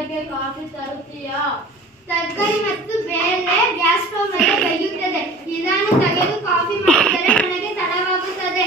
ಬೆಳಗ್ಗೆ ಕಾಫಿ ತರುತ್ತೀಯಾ? ತರಕಾರಿ ಮತ್ತು ಬೇಳೆ ಗ್ಯಾಸ್ ಸ್ಟವ್ ಮೇಲೆ ಬೇಯುತ್ತದೆ. ಇದನ್ನು ತೆಗೆದು ಕಾಫಿ ಮಾಡಿದರೆ ನನಗೆ ತಡವಾಗುತ್ತದೆ.